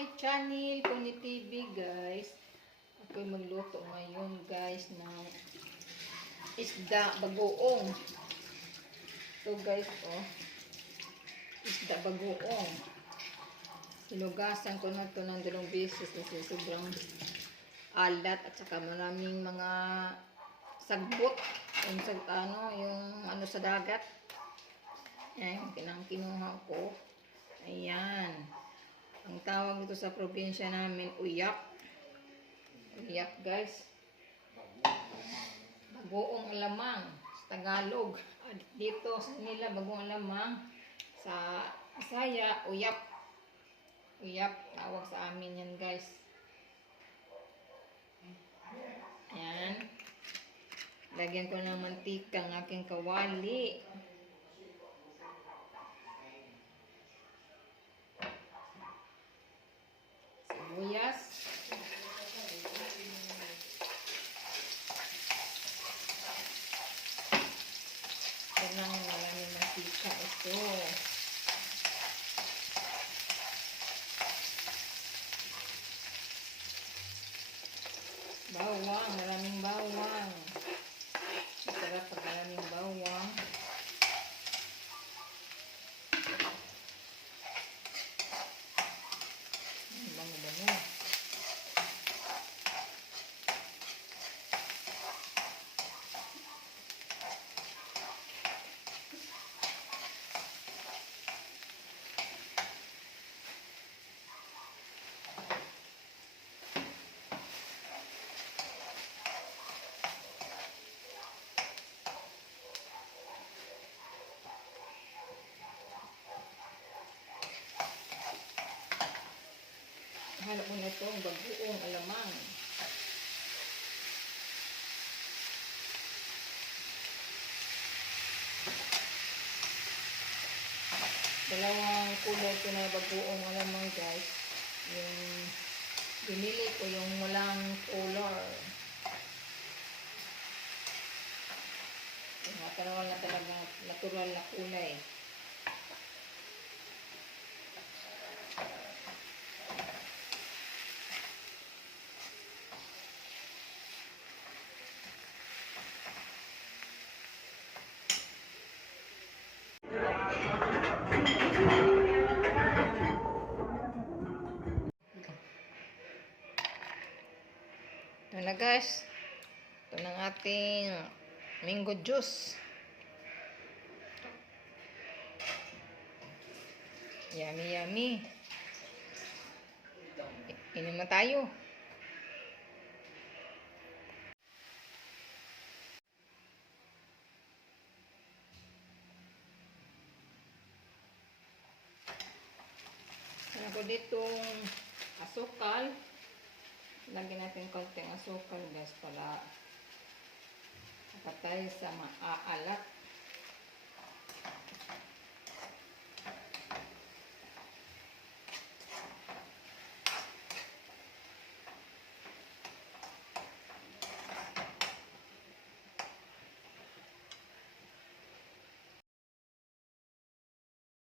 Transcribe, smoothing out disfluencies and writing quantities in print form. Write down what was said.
my channel, Pony TV guys. Ako'y magluto ngayon guys ng isda bagoong. Ito guys, oh. Isda bagoong. Hinugasan ko na ito ng 2 beses kasi sobrang alat at saka maraming mga sagbot. Yung ano sa dagat. Ayan, kinuha ko. Ayan. Ang tawag dito sa probinsya namin, uyap. Uyap, guys. Bagoong alamang. Sa Tagalog. Dito sa nila, bagoong alamang. Sa Bisaya, uyap. Uyap. Tawag sa amin yan, guys. Ayan. Lagyan ko ng mantika ng aking kawali. Sibuyas. Kailangan maraming mantika ito. Bawang, maraming bawang. Masarap pag maraming bawang. Bango-bango. Halo ko na itong bagoong alamang. Dalawang kulay ko na bagoong alamang guys. Yung binili ko yung walang color. Yung natural na talaga, natural na kulay. Ito na guys. Ito ng ating mango juice. Yummy, yummy. Inom na tayo. Ako ditong asukal. Lagyan natin konting asukal guys para kapatay sa maaalat.